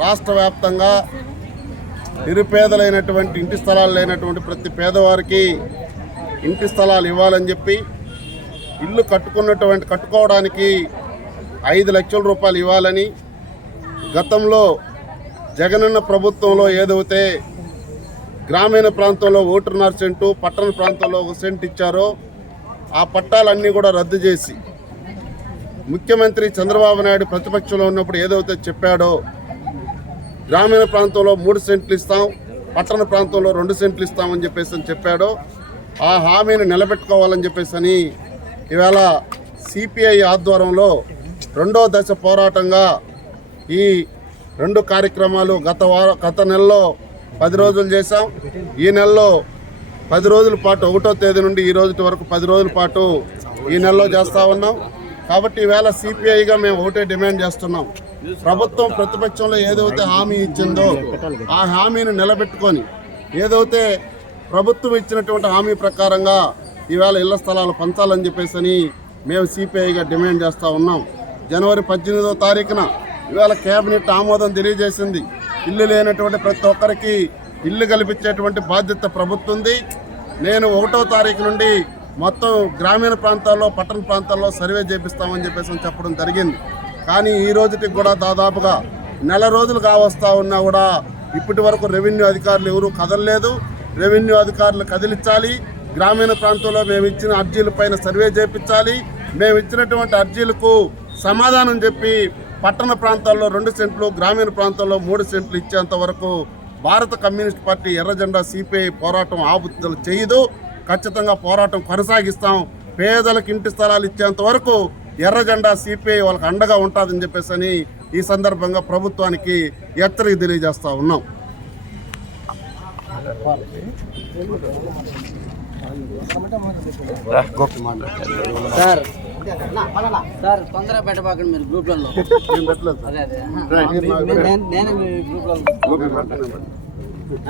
రాష్ట్ర వ్యాప్తంగా నిరుపేదలైనటువంటి ఇంటి స్థలాలు లేనటువంటి ప్రతి పేదవారికి ఇంటి స్థలాలు ఇవ్వాలని చెప్పి ఇల్లు కట్టుకోవడానికి 5 లక్షల రూపాయలు ఇవ్వాలని గతంలో జగనన్న ప్రభుత్వంలో ఏదైతే గ్రామీణ ప్రాంతంలో 1.5 సెంటు పట్టణ ప్రాంతంలో 1 సెంటు ఇచ్చారో ఆ పట్టాలన్నీ కూడా రద్దు చేసి ముఖ్యమంత్రి చంద్రబాబు నాయుడు ప్రతిపక్షంలో ఉన్నప్పుడు ఏదైతే చెప్పాడో గ్రామీణ ప్రాంతంలో 3 సెంట్లు ఇస్తాం, పట్టణ ప్రాంతంలో 2 సెంట్లు ఇస్తామని చెప్పాడో ఆ హామీని నిలబెట్టుకోవాలని చెప్పేసి ఇవాళ సిపిఐ ఆధ్వర్యంలో 2వ దశ పోరాటంగా ఈ 2 కార్యక్రమాలు గత నెలలో 10 రోజులు చేశాం. ఈ నెలలో 10 రోజుల పాటు 1వ తేదీ నుండి ఈ రోజు వరకు 10 రోజుల పాటు ఈ నెలలో చేస్తూ ఉన్నాం. కాబట్టి ఈవేళ సిపిఐగా మేము ఒకటే డిమాండ్ చేస్తున్నాం, ప్రభుత్వం ప్రతిపక్షంలో ఏదైతే హామీ ఇచ్చిందో ఆ హామీని నిలబెట్టుకొని ఏదైతే ప్రభుత్వం ఇచ్చినటువంటి హామీ ప్రకారంగా ఈవేళ ఇళ్ల స్థలాలు పంచాలని చెప్పేసి మేము సిపిఐగా డిమాండ్ చేస్తూ ఉన్నాం. జనవరి 18వ తారీఖున ఈవేళ కేబినెట్ ఆమోదం తెలియజేసింది. ఇల్లు లేనటువంటి ప్రతి ఒక్కరికి ఇల్లు కల్పించేటువంటి బాధ్యత ప్రభుత్వం ఉంది. నేను 1వ తారీఖు నుండి మొత్తం గ్రామీణ ప్రాంతాల్లో పట్టణ ప్రాంతాల్లో సర్వే చేపిస్తామని చెప్పడం జరిగింది. కానీ ఈ రోజుకి కూడా దాదాపుగా నెల రోజులు కావస్తా ఉన్నా కూడా ఇప్పటి వరకు రెవెన్యూ అధికారులు ఎవరూ కదలలేదు. రెవెన్యూ అధికారులు కదిలించాలి. గ్రామీణ ప్రాంతంలో మేము ఇచ్చిన అర్జీలపైన సర్వే చేయించాలి. మేము ఇచ్చినటువంటి అర్జీలకు సమాధానం చెప్పి పట్టణ ప్రాంతాల్లో 2 సెంట్లు, గ్రామీణ ప్రాంతాల్లో 3 సెంట్లు ఇచ్చేంత వరకు భారత కమ్యూనిస్ట్ పార్టీ ఎర్రజెండా సిపిఐ పోరాటం ఆపుదల చేయదు. ఖచ్చితంగా పోరాటం కొనసాగిస్తాం. పేదలకు ఇంటి స్థలాలు ఇచ్చేంత వరకు ఎర్రజెండా సిపిఐ వాళ్ళకి అండగా ఉంటుందని చెప్పేసి ఈ సందర్భంగా ప్రభుత్వానికి హెచ్చరిక తెలియజేస్తూ ఉన్నాం. సార్ తొందరగా పెట్టబాకండి మీరు గ్రూప్లలో.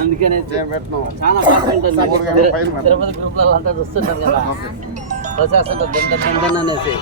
అందుకనే చాలా తిరుపతి గ్రూప్లలో అంతా చూస్తుంటారు కదా, ప్రశాసన అనేసి.